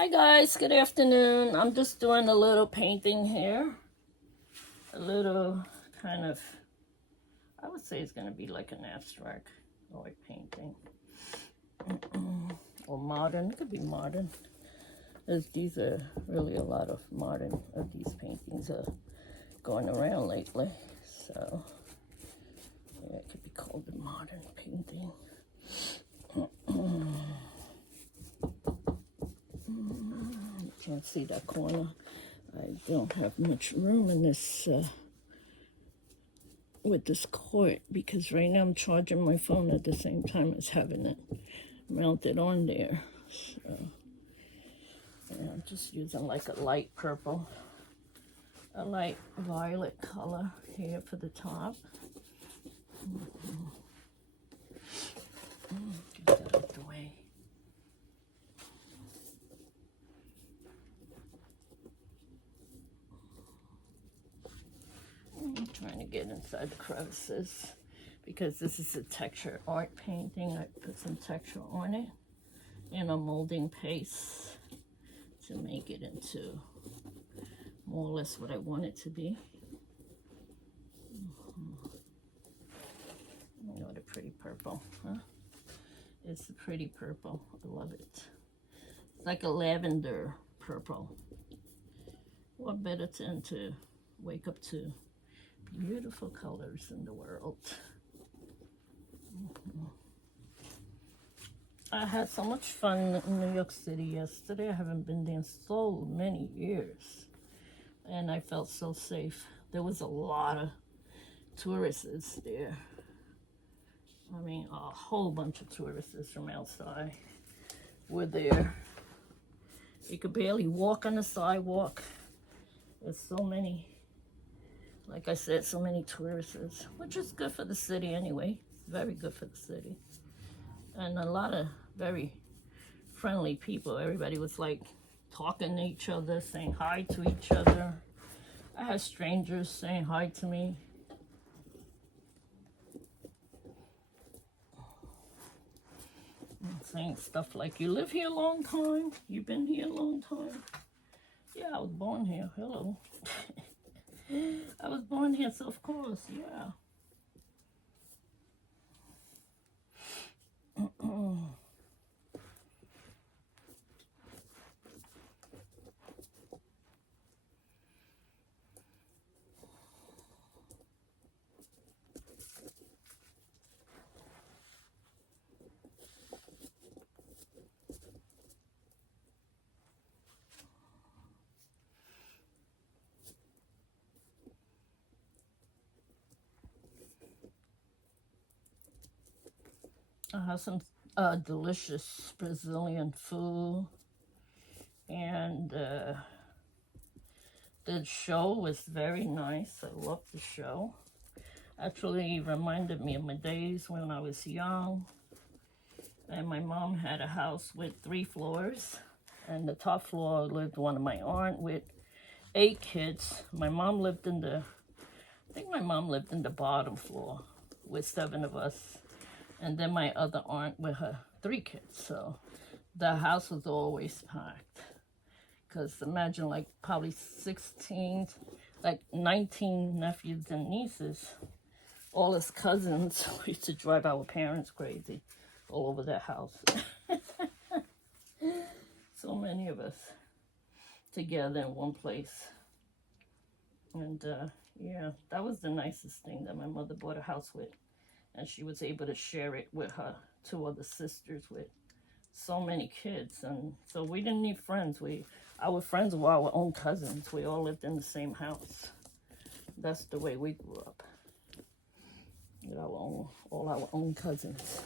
Hi guys, good afternoon. I'm just doing a little painting here. A little kind of, I would say it's going to be like an abstract art painting. Or modern, it could be modern. As these are really a lot of modern of these paintings are going around lately. So, yeah, it could be called a modern painting. You can't see that corner. I don't have much room in this with this cord because right now I'm charging my phone at the same time as having it mounted on there. So yeah, I'm just using like a light purple, a light violet color here for the top. Get that out the way. I'm trying to get inside the crevices because this is a texture art painting. I put some texture on it and a molding paste to make it into more or less what I want it to be. What a pretty purple, huh? It's a pretty purple. I love it. It's like a lavender purple. What better than to wake up to beautiful colors in the world. I had so much fun in New York City yesterday. I haven't been there in so many years. And I felt so safe. There was a lot of tourists there. I mean, a whole bunch of tourists from outside were there. You could barely walk on the sidewalk. There's so many, like I said, so many tourists, which is good for the city anyway. Very good for the city. And a lot of very friendly people. Everybody was like talking to each other, saying hi to each other. I had strangers saying hi to me. And saying stuff like, you live here a long time? You've been here a long time? Yeah, I was born here. Hello. I was born here, so of course, yeah. I have some delicious Brazilian food, and the show was very nice. I loved the show. Actually, it reminded me of my days when I was young, and my mom had a house with 3 floors, and the top floor lived one of my aunt with 8 kids. My mom lived in the, I think my mom lived in the bottom floor with 7 of us. And then my other aunt with her 3 kids. So the house was always packed. Because imagine like probably 16, like 19 nephews and nieces. All his cousins. We used to drive our parents crazy all over that house. So many of us together in one place. And yeah, that was the nicest thing that my mother bought a house with. And she was able to share it with her 2 other sisters with so many kids. And so we didn't need friends. Our friends were our own cousins. We all lived in the same house. That's the way we grew up. With all our own cousins.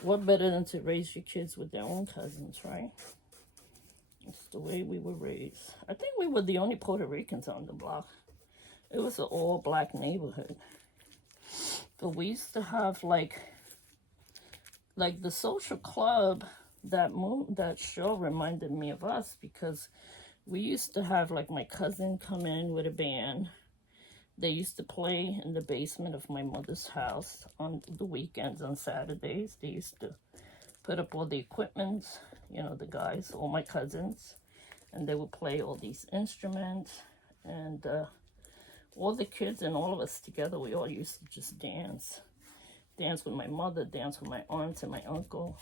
What better than to raise your kids with their own cousins, right? That's the way we were raised. I think we were the only Puerto Ricans on the block. It was an all-black neighborhood. But we used to have like the social club. That show reminded me of us because we used to have like my cousin come in with a band. They used to play in the basement of my mother's house on the weekends, on Saturdays. They used to put up all the equipment, you know, the guys, all my cousins, and they would play all these instruments, and all the kids and all of us together, we all used to just dance with my mother, dance with my aunts and my uncle.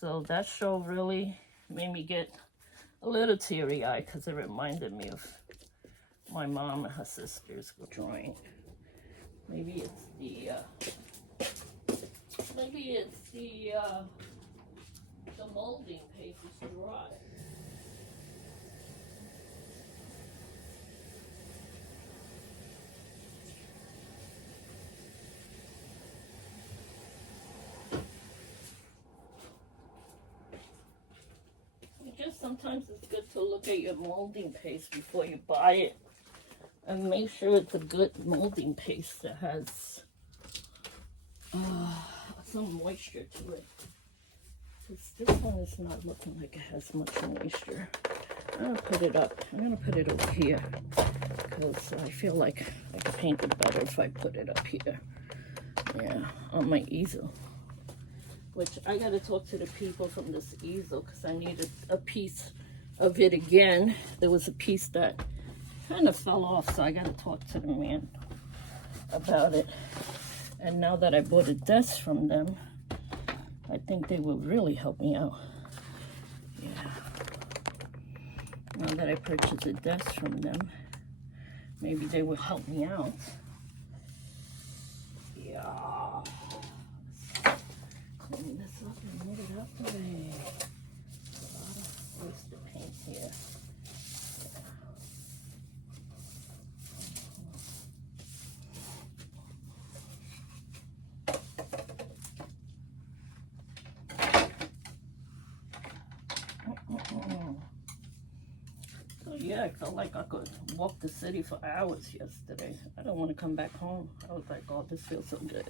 So that show really made me get a little teary-eyed because it reminded me of my mom and her sisters were drawing. Maybe it's the molding paste is dry. Just sometimes it's good to look at your molding paste before you buy it and make sure it's a good molding paste that has some moisture to it. Because this one is not looking like it has much moisture. I'm gonna put it up. I'm gonna put it over here because I feel like I can paint it better if I put it up here. Yeah, on my easel. Which I gotta talk to the people from this easel because I needed a piece of it again. There was a piece that kind of fell off, so I gotta talk to the man about it. And now that I bought a desk from them, I think they will really help me out. Yeah. Now that I purchased a desk from them, maybe they will help me out. Yeah. Clean this up and move it up away. A lot of wasted paint here. So yeah, I felt like I could walk the city for hours yesterday. I don't want to come back home. I was like, oh, this feels so good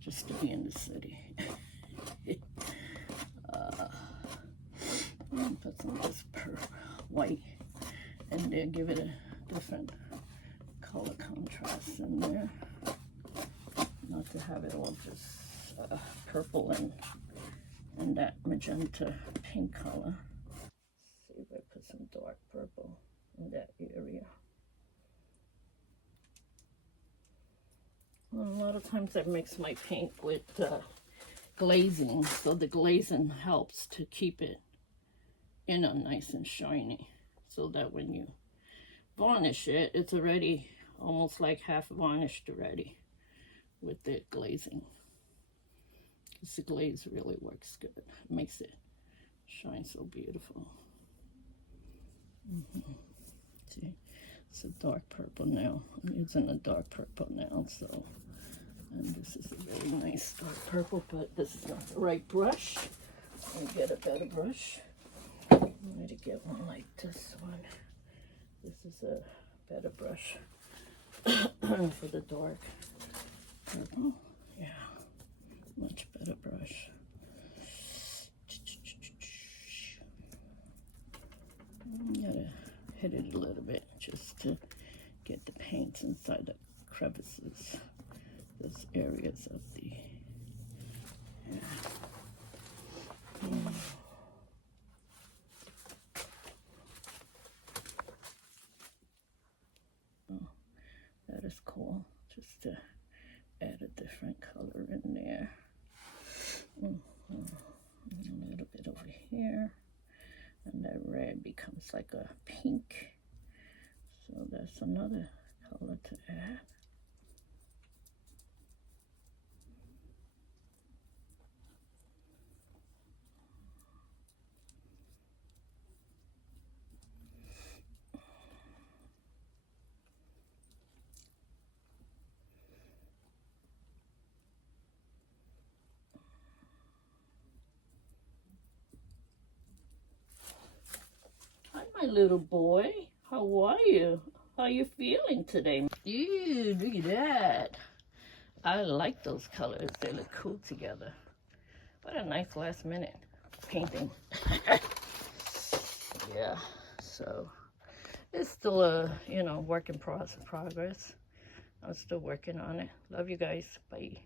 just to be in the city. Put some of this white in there, give it a different color contrast in there. Not to have it all just purple and that magenta pink color. See if I put some dark purple in that area. Well, a lot of times I mix my paint with glazing, so the glazing helps to keep it, you know, nice and shiny, so that when you varnish it, it's already almost like half varnished already with the glazing. Because the glaze really works good. It makes it shine so beautiful. See, it's a dark purple now. I'm using a dark purple now, so. And this is a very nice dark purple, but this is not the right brush. Let me get a better brush. I'm going to get one like this one. This is a better brush for the dark purple. Yeah, much better brush. I'm going to hit it a little bit just to get the paint inside the crevices. Those areas of the, yeah. Oh, that is cool, just to add a different color in there. A little bit over here, and that red becomes like a pink, so that's another color to add. Hi, my little boy. How are you? How are you feeling today? Ew, look at that. I like those colors. They look cool together. What a nice last minute painting. Yeah, so it's still a, you know, work in progress. I'm still working on it. Love you guys. Bye.